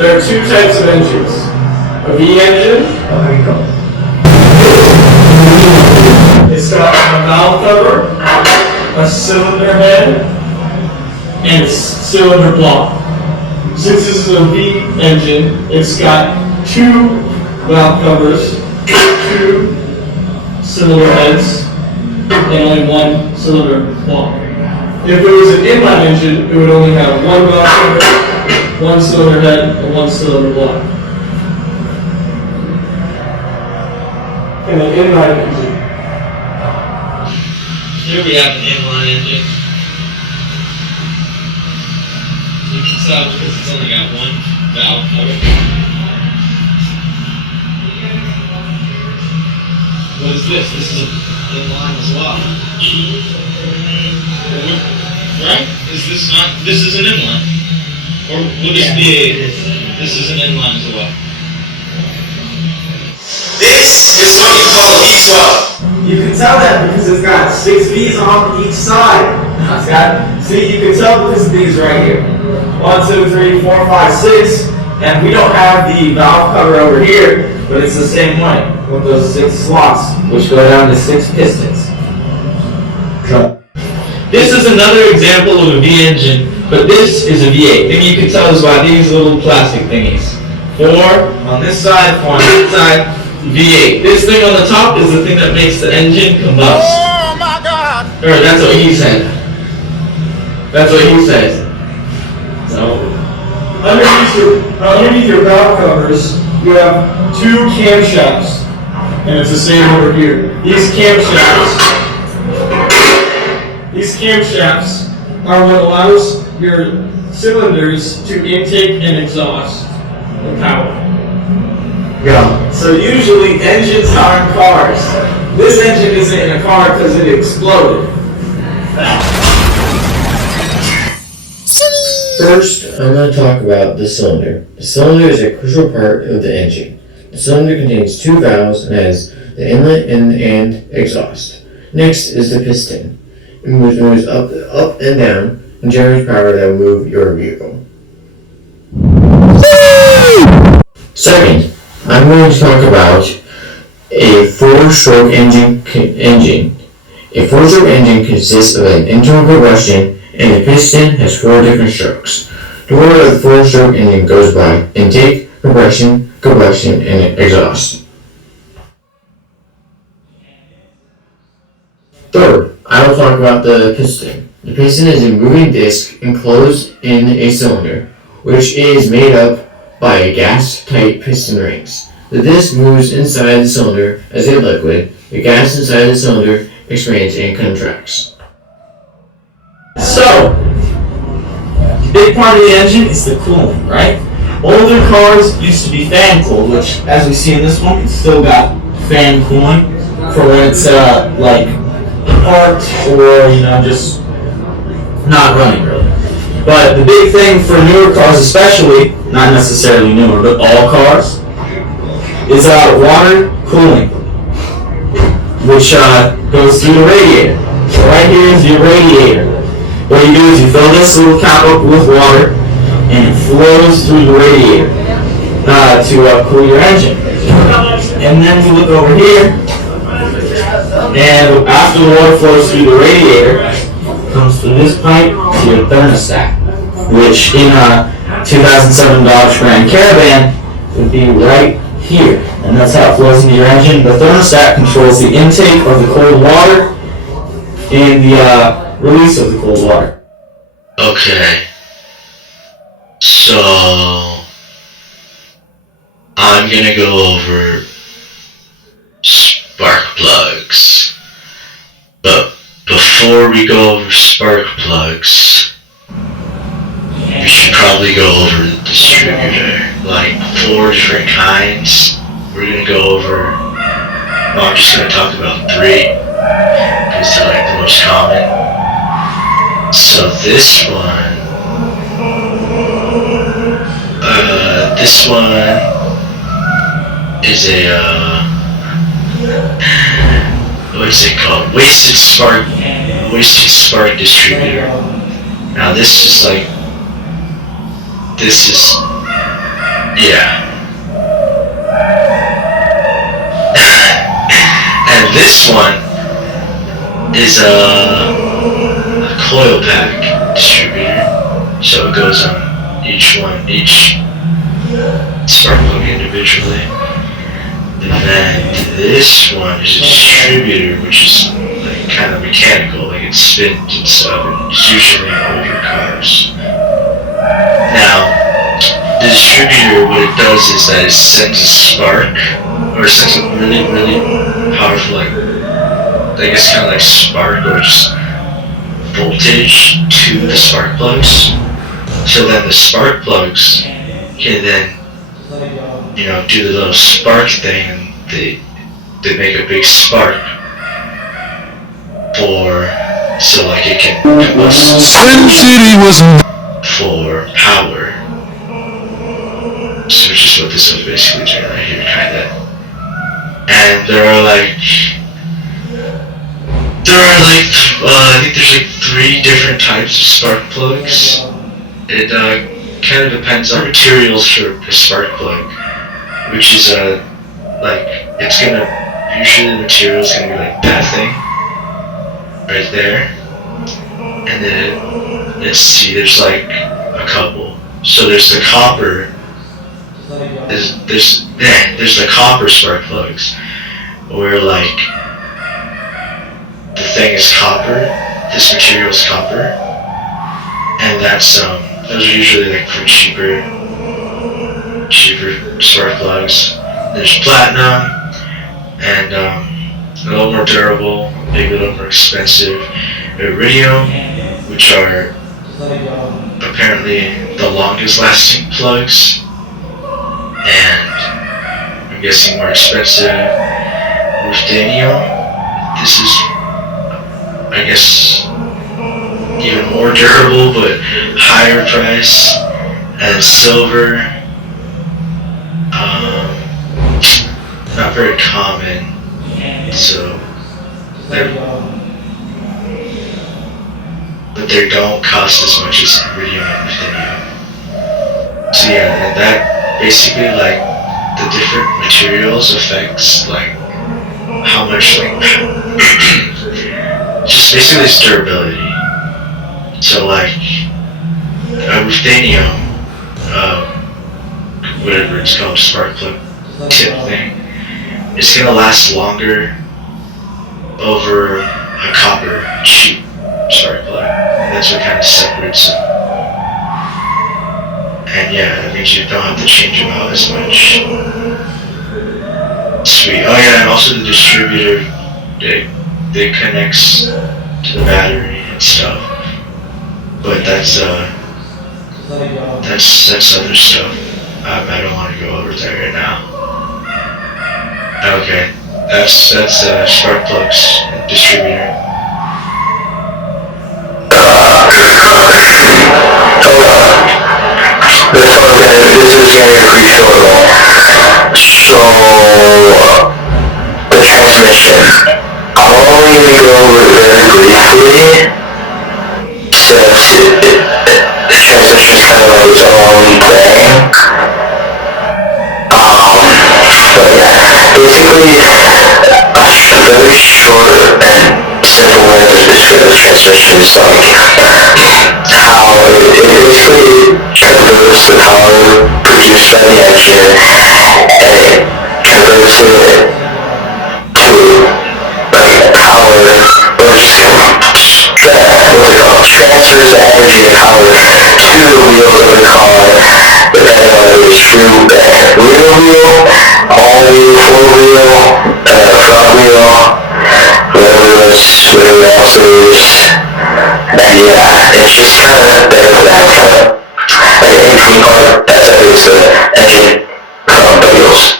There are two types of engines. A V engine. Oh, there you go. It's got a valve cover, a cylinder head, and a cylinder block. Since this is a V engine, it's got two valve covers, two cylinder heads, and only one cylinder block. If it was an inline engine, it would only have one valve cover, one cylinder head, and one cylinder block. And an inline engine. Here we have an inline engine. You can tell because it's only got one valve cover. What is this? This is an inline as well. Right? Is this not? This is an inline. Or would this be a? This is an inline as well. This is what you call a V12. You can tell that because it's got 6 V's on each side. It's got, see, you can tell because of these right here. 1, 2, 3, 4, 5, 6. And we don't have the valve cover over here, but it's the same way with those 6 slots, which go down to 6 pistons. This is another example of a V engine, but this is a V8. And you can tell is by these little plastic thingies. 4 on this side, 4 on this side, V8. This thing on the top is the thing that makes the engine combust. Oh my God! Or that's what he said. That's what he says. So, Underneath your valve covers, you have two camshafts, and it's the same over here. These camshafts are what allows your cylinders to intake and exhaust the power. Yeah. So usually engines are in cars. This engine isn't in a car because it exploded. First, I'm going to talk about the cylinder. The cylinder is a crucial part of the engine. The cylinder contains 2 valves and has the inlet and exhaust. Next is the piston. It moves up and down and generates power that will move your vehicle. Second, I'm going to talk about a 4-stroke engine. A 4-stroke engine consists of an internal combustion and the piston has 4 different strokes. The order of the 4-stroke engine goes by intake, compression, combustion, and exhaust. Third, I will talk about the piston. The piston is a moving disc enclosed in a cylinder, which is made up by gas-tight piston rings. The disc moves inside the cylinder as a liquid. The gas inside the cylinder expands and contracts. So, the big part of the engine is the cooling, right? Older cars used to be fan cooled, which, as we see in this one, it's still got fan cooling for when it's like parked or just not running really. But the big thing for newer cars, especially, not necessarily newer, but all cars, is water cooling, which goes through the radiator. So right here is your radiator. What you do is you fill this little cap up with water and it flows through the radiator to cool your engine. And then we look over here, and after the water flows through the radiator, it comes through this pipe to your thermostat, which in a 2007 Dodge Grand Caravan would be right here. And that's how it flows into your engine. The thermostat controls the intake of the cold water and the release of the cold water. Okay. So I'm gonna go over spark plugs. But before we go over spark plugs, we should probably go over the distributor. Like 4 different kinds. We're gonna go over, well, I'm just gonna talk about 3, because they're like the most common. So this one is a, what is it called? Wasted spark distributor. Now this is Yeah. And this one is a coil pack distributor. So it goes on each spark plug individually. And then this one is a distributor, which is like kind of mechanical, like it spins and stuff, and it's usually in older cars. Now, the distributor, what it does is that it sends a spark, or it sends a really, really powerful, like, I guess kind of like spark, or just voltage to the spark plugs. So then the spark plugs can then, do the little spark thing, and they make a big spark so like it can combust for power. So which is what this one's basically doing right here, kinda. And there are like, I think there's like 3 different types of spark plugs. It kind of depends on materials for a spark plug, which is usually the material's gonna be like that thing, right there. And then let's see, there's like a couple. So there's the copper. There's the copper spark plugs, where like the thing is copper, this material is copper, and that's those are usually like for cheaper spark plugs. There's platinum, and a little more durable, maybe a little more expensive. Iridium, which are apparently the longest lasting plugs, and I'm guessing more expensive. Ruthenium, this is, I guess, even more durable but higher price. And silver, not very common, so but they don't cost as much as iridium and ruthenium. So yeah, and that basically, like, the different materials affects like how much, like just basically its durability. So like ruthenium, whatever it's called, spark plug tip thing, it's gonna last longer over a copper cheap spark plug, and that's what kind of separates them. And yeah, that means you don't have to change them out as much. Sweet. Oh yeah, and also the distributor, it connects to the battery and stuff. But that's other stuff. I don't want to go over there right now. Okay, that's spark plugs and distributor. This is going to be short though. So, the transmission. I'll only go over it very briefly, since the transmission is kind of like its own thing. But yeah, basically, a very short and simple way to describe the transmission is like how it basically converts the power produced by the engine, and it converts it to like power, or just transfers the energy and power to the wheels of the car, depending on whether it's rear wheel, all wheel, four wheel, front wheel, whatever else is. And yeah, it's just kind of better for that, like anything part, that's always the engine from the wheels.